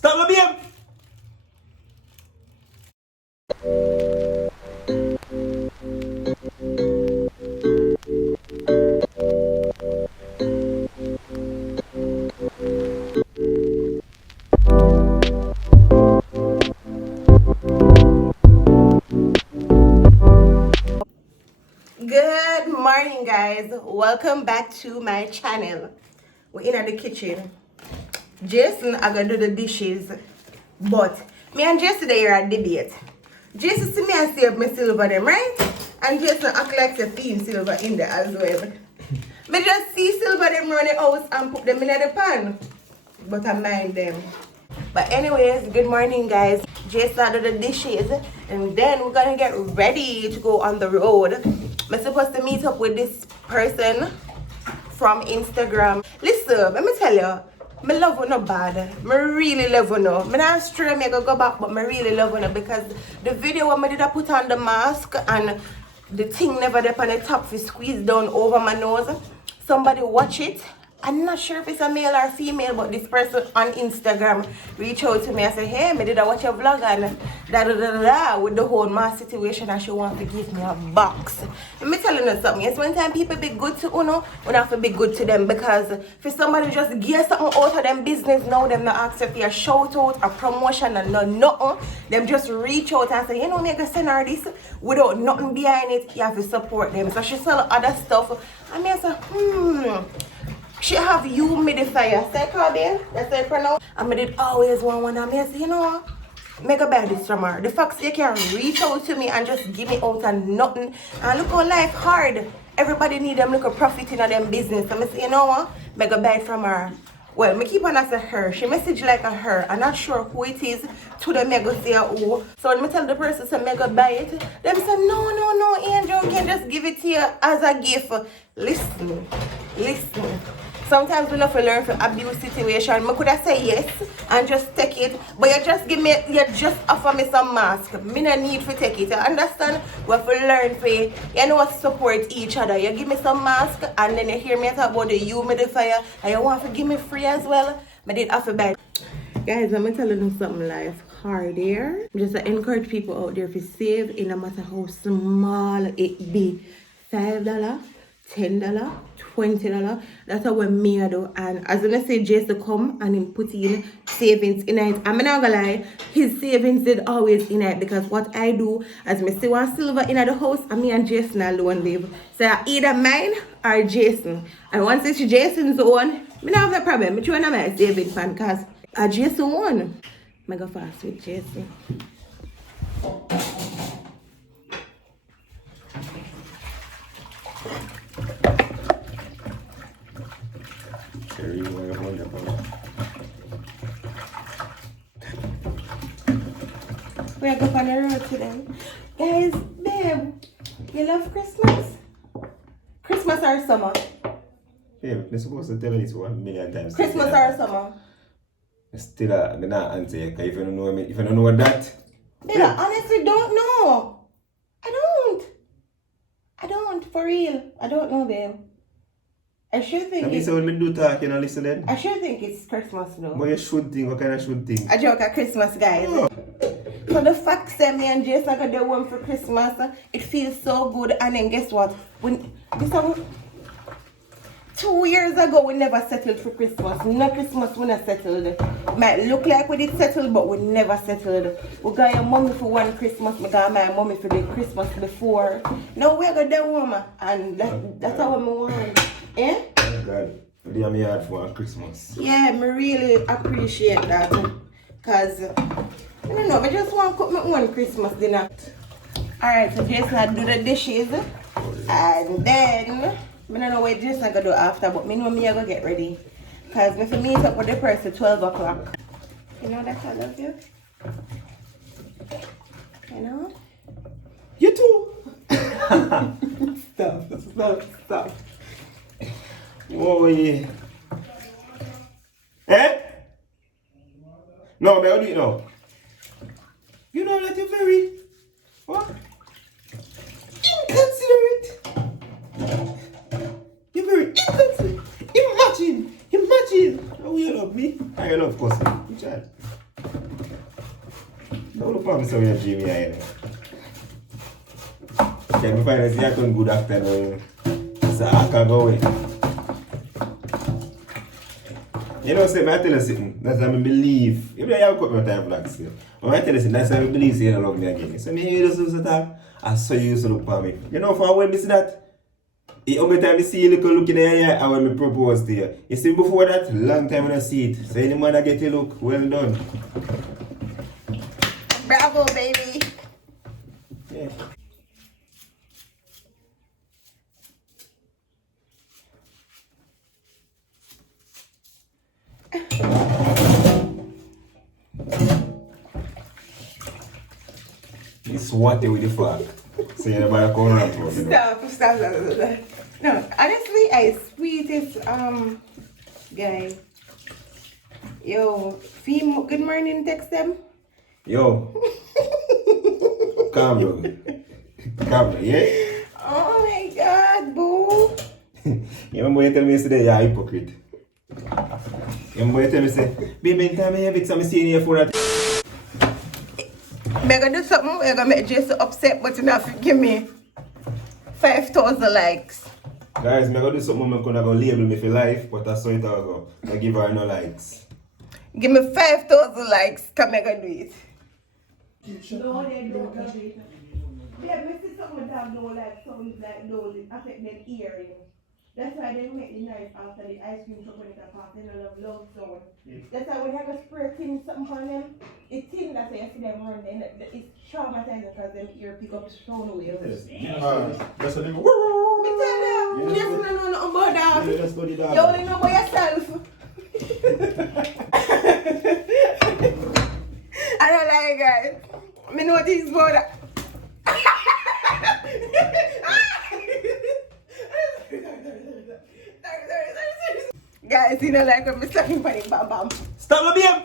Stop the game! Good morning, guys. Welcome back to my channel. We're in the kitchen. Jason I gonna do the dishes, but me and Jason they are at debate. Jason see me and save my silver them, right? And Jason act like the theme silver in there as well. Me just see silver them run the house and put them in the pan, but I mind them. But anyways, good morning, guys. Jason do the dishes, and then we're gonna get ready to go on the road. I'm supposed to meet up with this person from Instagram. Listen, let me tell you, me love you no bad. Me really love you no. Me not straight me go back, but me really love you no because the video when me did I put on the mask and the thing never up on the top fi squeeze down over my nose. Somebody watch it. I'm not sure if it's a male or female, but this person on Instagram reached out to me and said, hey, me did I watch your vlog and da with the whole mask situation and she want to give me a box. Let me tell you something. It's one time people be good to Uno, we have to be good to them because for somebody just get something out of them business now, them not accept a shout out, a promotion and nothing. Them just reach out and say, you know, me go send her this without nothing behind it. You have to support them. So she sell other stuff. And me I say, she have humidifier. Say, Carby, that's it for now. And me did always want one. And me I say, you know what? Make a buy this from her. The fact you can reach out to me and just give me out and nothing. And look how life hard. Everybody need them look a profit in them business. So I say, you know what? Make a buy from her. Well, me keep on as a her. She message like a her. I'm not sure who it is. To the mega say who. So when me tell the person to mega buy it, them say no, Angel can just give it to you as a gift. Listen. Sometimes we have to learn from abuse situation. I could have said yes and just take it, but you just offer me some mask. Me no need to take it. You understand? We have to learn for you know support each other. You give me some mask and then you hear me talk about the humidifier and you want to give me free as well. I did have to buy. Guys, I'm telling you something life hard here. Just to encourage people out there to save in no matter how small it be. $5, $10, $20. That's how me do. And as I say, Jason come and him put in savings in it. I'm not gonna lie, his savings did always in it because what I do, as me see one silver in the house, and me and Jason alone live. So either mine or Jason. And once it's Jason's own, me not have no problem. Me try to my savings fan because Jason won. I go fast with Jason. We're going on the road today. Guys, babe, you love Christmas? Christmas or summer? Yeah, they're supposed to tell me this 1,000,000 times. Christmas or summer? Still, I'm not answer you because if you don't know me, if you don't know that. Babe, I honestly don't know. I don't, for real. I don't know, babe. I should think it's... So when I do talk, you know, listen then? I should think it's Christmas, though. But you should think, what kind of should think? I joke at Christmas, guys. Oh. So the fact that me and Jason got the one for Christmas, it feels so good. And then guess what? When this 2 years ago, we never settled for Christmas. No Christmas we not settled. Might look like we did settle, but we never settled. We got your mommy for one Christmas. We got my mommy for the Christmas before. Now we got the woman, and that's how we want. Eh? Oh God, they have me hard for one Christmas. Yeah, me really appreciate that. Cause I don't know, I just want to cook my own Christmas dinner. Alright, so Jason do the dishes. And then I don't know what Jason gonna do after, but me know me I go get ready. Cause if I meet up with the person 12 o'clock. You know that I love you? You know? You too! Stop. Oh yeah. Eh? No, man, how do you know? You know that you're very... What? Inconsiderate! You're very inconsiderate! Imagine! Oh, you love me? I love Cousin. Which child? Don't look for me so you dream here. Can you find a second good actor now? So I can go away. You know, say, I tell you something. That's why I believe. Even though you have cut my time vlogs here. But I tell you something. That's why I believe you don't love me again. So me you just talk. I saw you used to look for me. You know, for when I see that. Every time I see you look in the eye, I want me propose to you. You see, before that, long time when I see it. So any man that get you look, well done. Bravo, baby. Yeah. It's what with the fuck. So you never come around for me. Stop. No, honestly, I sweetest guy. Yo, Fee, good morning, text them. Yo. Calm down. Calm down, yeah? Oh my god, boo. You remember you tell me yesterday you're a hypocrite? You remember you tell me say, baby, anytime you have some seeing your phone at I'm gonna do something, we're gonna make Jason upset, but enough to give me 5,000 likes. guys, I'm gonna do something I'm gonna label me for life, but I saw it all go. I give her no likes. Give me 5,000 likes, come I gonna do it. No, they don't love it. Yeah, me see something that don't like sounds like those affect them hearing. That's why they make the knife after the ice cream truck when it apart. They don't love loud sound. That's why when you have a spray tin something on them, it's thin, that's why you see them run. Then it's traumatizing because them ear pick up sound waves. That's a nigga. Me tell them, you just don't know nothing about that. Yeah, let's go to that. You only know about yourself. I don't like guys. Me know this about that. Guys, you know like when I'm sucking for bam bam. Stop my babe!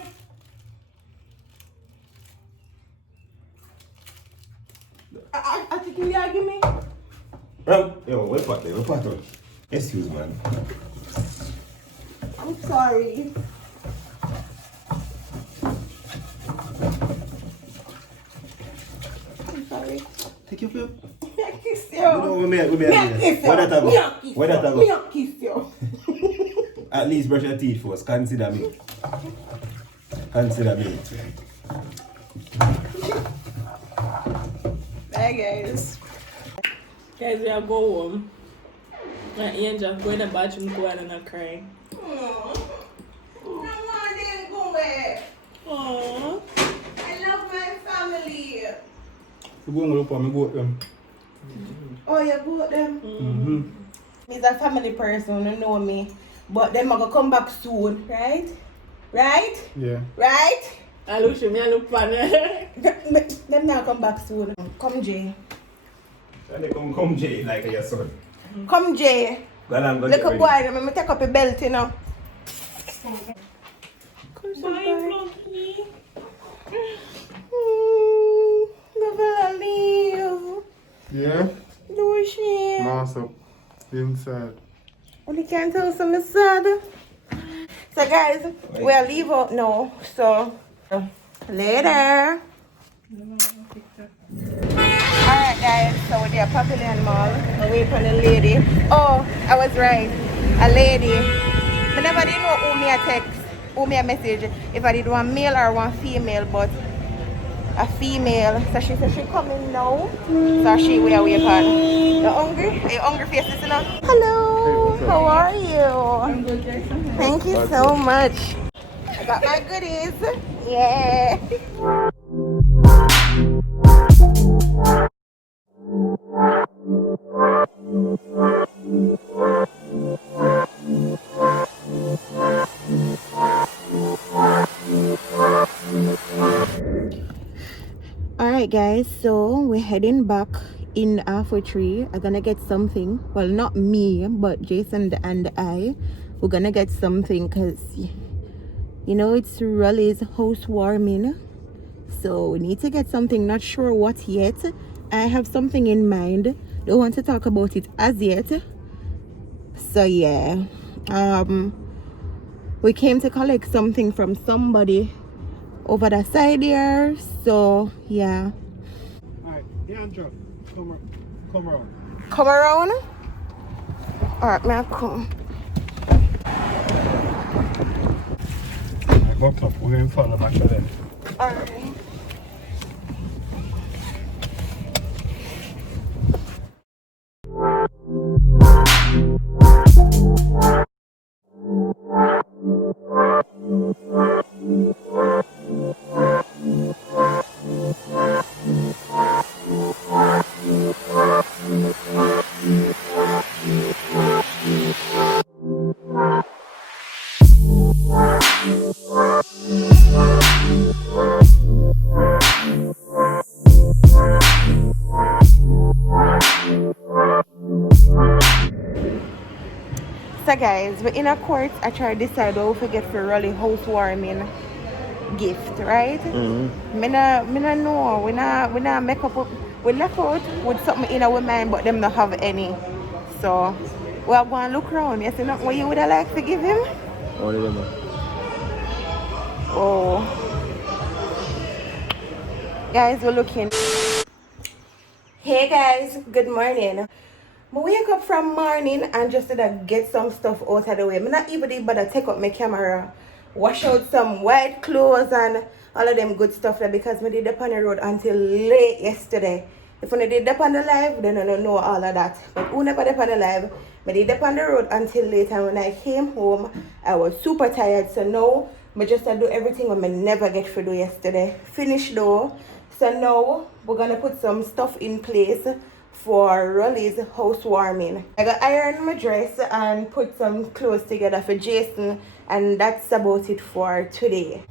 I think you give me. Yo, wait part there, wait part on. Excuse man. I'm sorry. I'm sorry. Take your babe. I kiss you. We may kiss you. Where that I go? Where that I Me go? kiss you. At least brush your teeth first. Consider me. Consider me. Bye guys. Guys, we are go home. My angel go in the bathroom, go and not crying. No one didn't go away. Aww. I love my family. You go and look for me, go with them. Oh, you bought them? Mm-hmm. He's a family person, you know me. But them are gonna come back soon, right? Right? Yeah. Right? I look at me, I look for Them now come back soon. Come Jay. And they come Jay like your son. Come Jay. Go on, go Look get up ready. boy, let me take up your belt, you know. Bye, Vloggy. Never leave. Yeah? Do she? Mass up. Inside. Only can't tell some sad. So guys, we'll leave out now. So later. Alright guys, so we're at Pavilion Mall. We wait for the lady. Oh, I was right. A lady. I never did know who me a text, who me a message. If I did one male or one female, but a female. So she said she coming now. So she will wait on. You hungry? Are you hungry for your sister now? Hello, how are you? I'm good, Jason. Thank you so much. I got my goodies. Yeah. Alright guys, so we're heading back in Halfway Tree. I'm gonna get something. Well, not me, but Jason and I. We're gonna get something because you know it's Raleigh's housewarming. So we need to get something, not sure what yet. I have something in mind. Don't want to talk about it as yet. So yeah. We came to collect something from somebody over the side here. So yeah. Alright, Andrew, come around. Come around. Alright, may I come? Go up, we're going to follow back to them. Alright. So guys, we're in a court. I try to decide what we forget for really housewarming gift, right? Me not know. We not make up. We left out with something in our mind, but them not have any. So we are going to look around. You see nothing what you would have liked to give him? Only them. Oh, guys, we're looking. Hey guys, good morning. I wake up from morning and just did get some stuff out of the way. I'm not even bother take up my camera, wash out some white clothes and all of them good stuff there because I did up on the road until late yesterday. If I did up on the live, then I don't know all of that. But who never did up on the live, I did up on the road until late, and when I came home, I was super tired. So now I just do everything I never get to do yesterday. Finish though. So now we're gonna put some stuff in place for Rolly's housewarming. I got iron my dress and put some clothes together for Jason, and that's about it for today.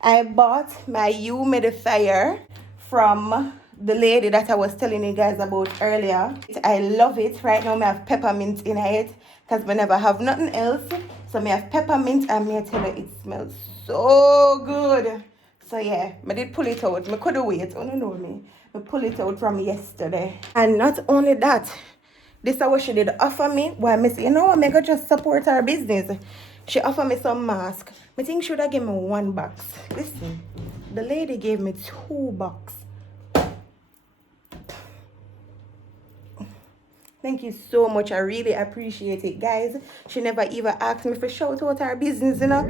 I bought my humidifier from the lady that I was telling you guys about earlier. I love it. Right now I have peppermint in it because I never have nothing else. So I have peppermint and I tell you it smells so good. So yeah, I did pull it out. I couldn't wait. Oh no me. I pull it out from yesterday. And not only that, this is what she did offer me. Why I say, you know what, I could just support her business. She offered me some mask. I think she would have given me 1 box. Listen, the lady gave me 2 box. Thank you so much. I really appreciate it, guys. She never even asked me for shout out her business, you know.